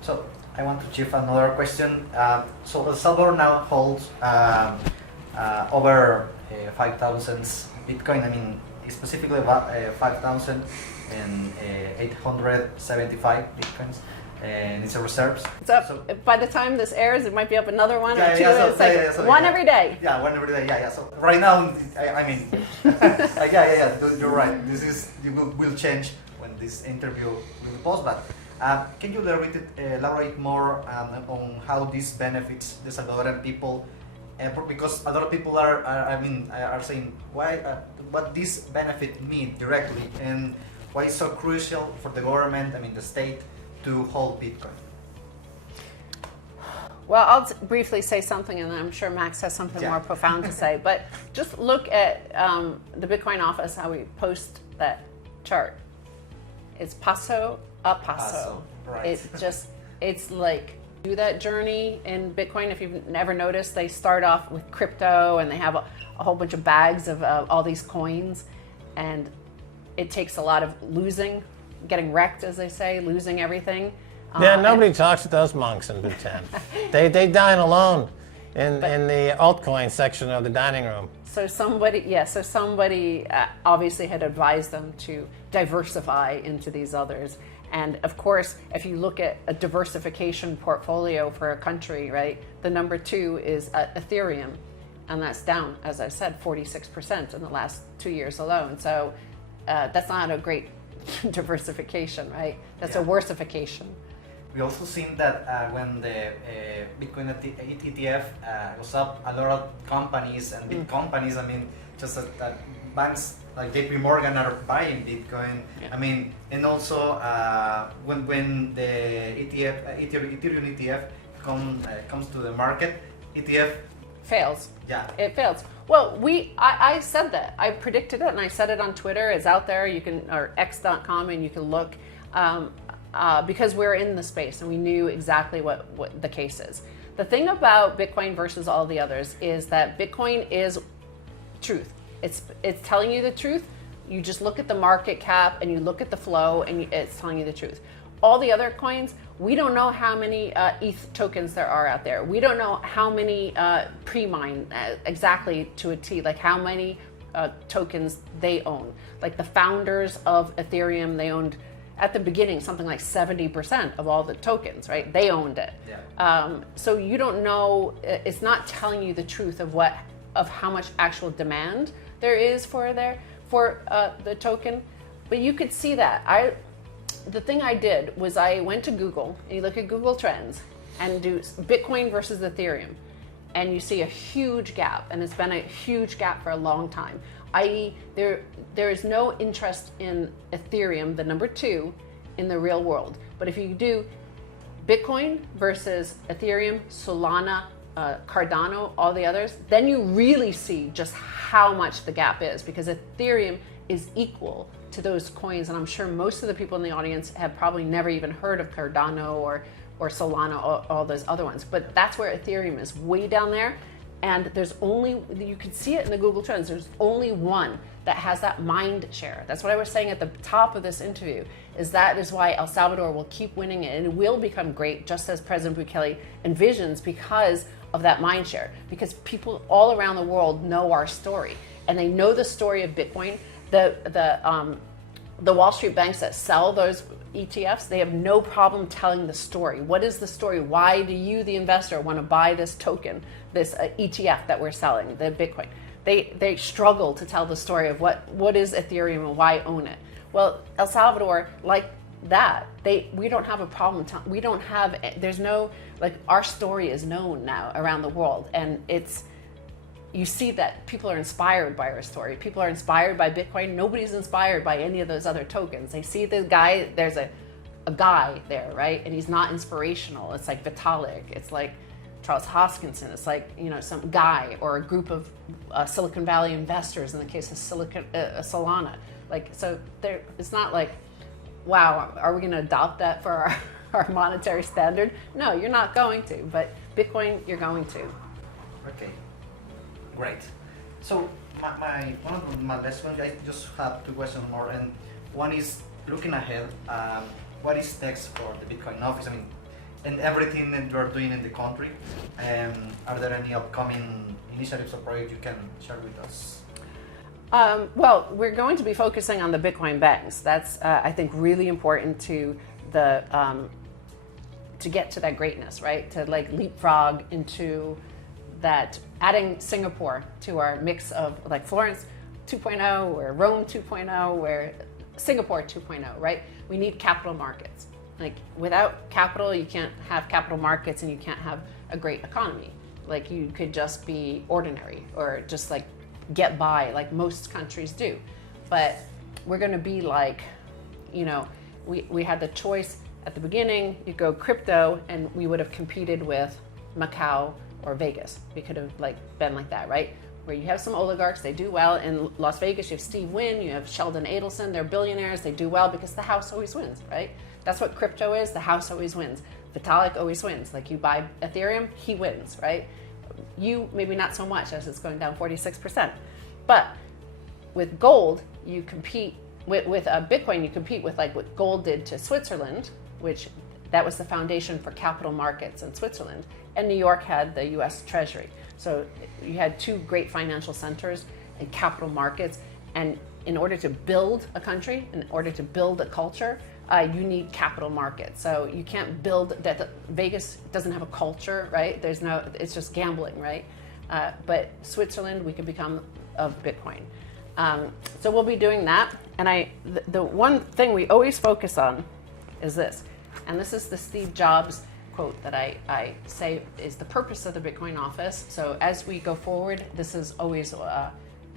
So I want to chief another question. So El Salvador now holds over 5,000 Bitcoin. I mean, specifically 5,875 Bitcoins. And it's a reserves. It's up. So by the time this airs, it might be up another one or two. So one every day. Yeah, one every day. Yeah. So right now, I mean, yeah. You're right. This is will change when this interview will post. But can you elaborate more on how this benefits the Salvadoran people? Because a lot of people are saying what this benefit me directly, and why it's so crucial for the government, the state, to hold Bitcoin. Well, I'll briefly say something, and I'm sure Max has something more profound to say. But just look at the Bitcoin office, how we post that chart. It's paso a paso. Right. It's like do that journey in Bitcoin. If you've never noticed, they start off with crypto, and they have a whole bunch of bags of all these coins, and it takes a lot of losing, getting wrecked, as they say, losing everything. Yeah, nobody talks to those monks in Boot 10. They dine alone in the altcoin section of the dining room. So somebody obviously had advised them to diversify into these others. And of course, if you look at a diversification portfolio for a country, right, the number 2 is Ethereum, and that's down, as I said, 46% in the last 2 years alone. So that's not a great diversification, right? That's a worsification. We also seen that when the Bitcoin ETF was up, a lot of companies and big companies, just banks like JP Morgan are buying Bitcoin. Yeah. And also when the Ethereum ETF comes to the market, ETF fails. Yeah. It fails. Well, I said that. I predicted it, and I said it on Twitter. It's out there. You can, or x.com, and you can look, because we're in the space and we knew exactly what the case is. The thing about Bitcoin versus all the others is that Bitcoin is truth. It's telling you the truth. You just look at the market cap and you look at the flow, and it's telling you the truth. All the other coins, we don't know how many ETH tokens there are out there. We don't know how many pre-mine exactly to a T, like how many tokens they own. Like the founders of Ethereum, they owned at the beginning something like 70% of all the tokens, right? They owned it. Yeah. So you don't know. It's not telling you the truth of how much actual demand there is for the token, but you could see that. The thing I did was I went to Google, and you look at Google Trends and do Bitcoin versus Ethereum, and you see a huge gap, and it's been a huge gap for a long time. I.e., there is no interest in Ethereum, the number 2, in the real world. But if you do Bitcoin versus Ethereum, Solana, Cardano, all the others, then you really see just how much the gap is, because Ethereum is equal to those coins, and I'm sure most of the people in the audience have probably never even heard of Cardano or Solana or all those other ones. But that's where Ethereum is, way down there, and you can see it in the Google Trends, there's only one that has that mind share. That's what I was saying at the top of this interview, that is why El Salvador will keep winning it, and it will become great, just as President Bukele envisions, because of that mind share, because people all around the world know our story, and they know the story of Bitcoin. The Wall Street banks that sell those ETFs, they have no problem telling the story. What is the story? Why do you, the investor, want to buy this token, this ETF that we're selling, the Bitcoin? They struggle to tell the story of what is Ethereum and why own it. Well, El Salvador, like that, we don't have a problem. Our story is known now around the world, and you see that people are inspired by our story. People are inspired by Bitcoin. Nobody's inspired by any of those other tokens. They see the guy, there's a guy there, right? And he's not inspirational. It's like Vitalik. It's like Charles Hoskinson. It's like, some guy or a group of Silicon Valley investors in the case of Solana. It's not like, wow, are we going to adopt that for our monetary standard? No, you're not going to. But Bitcoin, you're going to. Okay. Great. So one of my last ones, I just have 2 questions more, and one is looking ahead. What is next for the Bitcoin office? and everything that you're doing in the country. Are there any upcoming initiatives or projects you can share with us? Well, we're going to be focusing on the Bitcoin banks. That's, I think, really important to the to get to that greatness, right? To like leapfrog into that, adding Singapore to our mix of like Florence 2.0 or Rome 2.0 or Singapore 2.0, right? We need capital markets. Like without capital, you can't have capital markets and you can't have a great economy. Like you could just be ordinary or just like get by like most countries do. But we're going to be like, you know, we had the choice at the beginning, you go crypto and we would have competed with Macau or Vegas. We could have like been like that, right? Where you have some oligarchs, they do well. In Las Vegas, you have Steve Wynn, you have Sheldon Adelson, they're billionaires, they do well because the house always wins, right? That's what crypto is, the house always wins. Vitalik always wins. Like you buy Ethereum, he wins, right? You, maybe not so much as it's going down 46%. But with gold, you compete, with Bitcoin, you compete with like what gold did to Switzerland, which that was the foundation for capital markets in Switzerland. And New York had the US Treasury. So you had two great financial centers and capital markets. And in order to build a country, in order to build a culture, you need capital markets. So you can't build that. Vegas doesn't have a culture, right? There's no, it's just gambling, right? But Switzerland, we could become of Bitcoin. So we'll be doing that. And the one thing we always focus on is this. And this is the Steve Jobs quote that I say is the purpose of the Bitcoin office. So as we go forward, this is always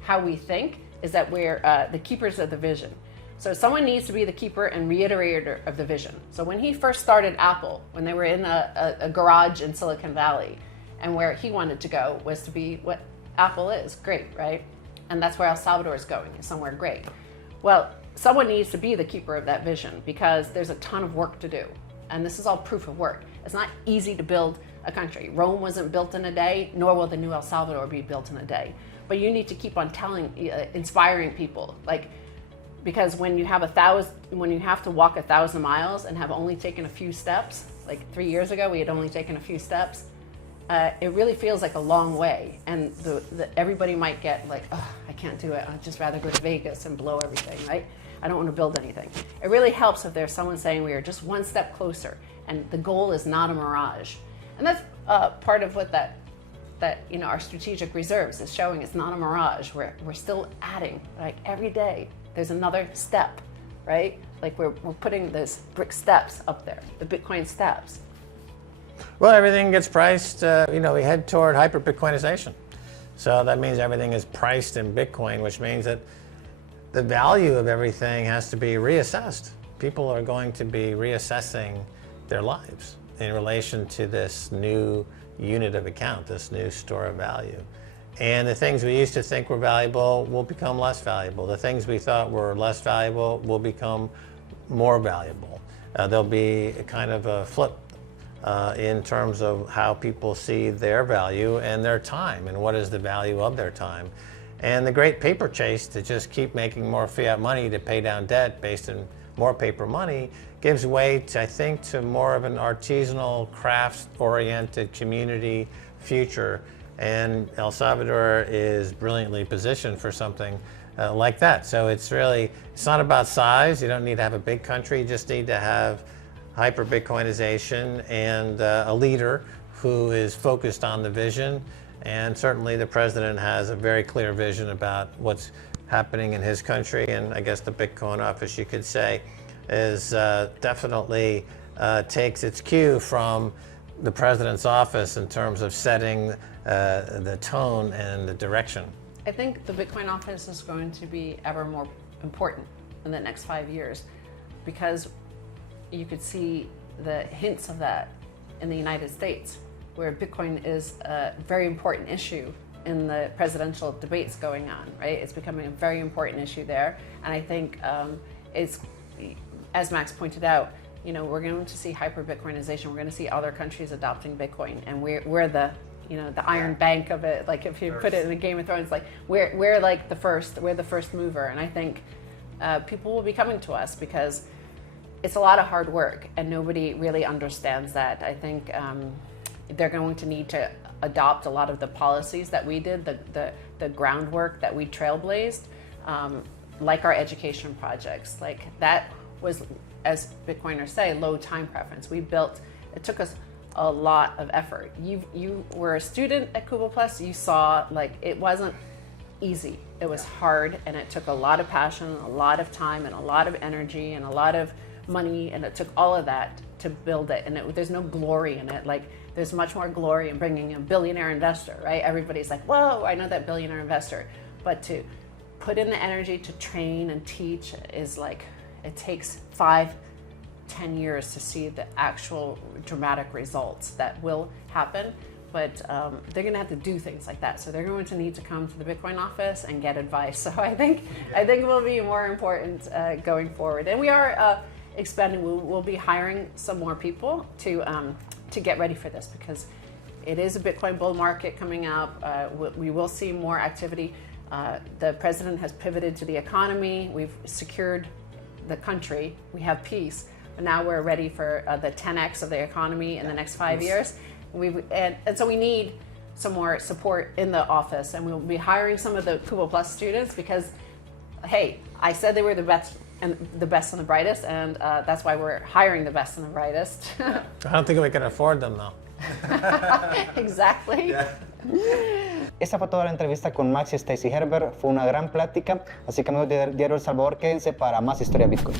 how we think, is that we're the keepers of the vision. So someone needs to be the keeper and reiterator of the vision. So when he first started Apple, when they were in a garage in Silicon Valley, and where he wanted to go was to be what Apple is, great, right? And that's where El Salvador is going, somewhere great. Well, someone needs to be the keeper of that vision because there's a ton of work to do. And this is all proof of work. It's not easy to build a country. Rome wasn't built in a day, nor will the new El Salvador be built in a day. But you need to keep on inspiring people. Like, because when you have to walk 1,000 miles and have only taken a few steps, like 3 years ago, we had only taken a few steps, it really feels like a long way. And everybody might get like, oh, I can't do it. I'd just rather go to Vegas and blow everything, right? I don't want to build anything. It really helps if there's someone saying we are just one step closer and the goal is not a mirage. And that's part of what that our strategic reserves is showing. It's not a mirage. We're still adding, like every day there's another step, right? Like we're putting those brick steps up there, the Bitcoin steps. Well, everything gets priced, we head toward hyper-Bitcoinization. So that means everything is priced in Bitcoin, which means that the value of everything has to be reassessed. People are going to be reassessing their lives in relation to this new unit of account, this new store of value. And the things we used to think were valuable will become less valuable. The things we thought were less valuable will become more valuable. There'll be a kind of a flip in terms of how people see their value and their time and what is the value of their time. And the great paper chase to just keep making more fiat money to pay down debt based on more paper money gives way to, I think, to more of an artisanal, crafts-oriented community future. And El Salvador is brilliantly positioned for something like that. So it's not about size. You don't need to have a big country. You just need to have hyper-Bitcoinization and a leader who is focused on the vision. And certainly the president has a very clear vision about what's happening in his country. And I guess the Bitcoin office, you could say, is definitely takes its cue from the president's office in terms of setting the tone and the direction. I think the Bitcoin office is going to be ever more important in the next 5 years because you could see the hints of that in the United States, where Bitcoin is a very important issue in the presidential debates going on, right? It's becoming a very important issue there. And I think it's, as Max pointed out, we're going to see hyper-Bitcoinization. We're going to see other countries adopting Bitcoin. And we're the Iron Bank of it. Like if you put it in a Game of Thrones, like we're like the first mover. And I think people will be coming to us because it's a lot of hard work, and nobody really understands that. I think they're going to need to adopt a lot of the policies that we did, the groundwork that we trailblazed, like our education projects. Like that was, as Bitcoiners say, low time preference. It took us a lot of effort. You were a student at Cuba Plus, you saw like it wasn't easy. It was hard, and it took a lot of passion, a lot of time, and a lot of energy, and a lot of money, and it took all of that to build it. And there's no glory in it. Like there's much more glory in bringing a billionaire investor, right? Everybody's like, whoa, I know that billionaire investor. But to put in the energy to train and teach is like, it takes 5-10 years to see the actual dramatic results that will happen. But they're going to have to do things like that. So they're going to need to come to the Bitcoin office and get advice. So I think it will be more important going forward. And we are expanding. We'll be hiring some more people to get ready for this, because it is a Bitcoin bull market coming up. We will see more activity. The president has pivoted to the economy. We've secured the country. We have peace. But now we're ready for the 10x of the economy in the next 5 years. And so we need some more support in the office, and we'll be hiring some of the Cuba Plus students because, hey, I said they were the best and the brightest, and that's why we're hiring the best and the brightest. I don't think we can afford them though. Exactly. Yeah. Esta fue toda la entrevista con Max y Stacy Herbert. Fue una gran plática, así que amigos de Diario El Salvador, quédense para más historia Bitcoin.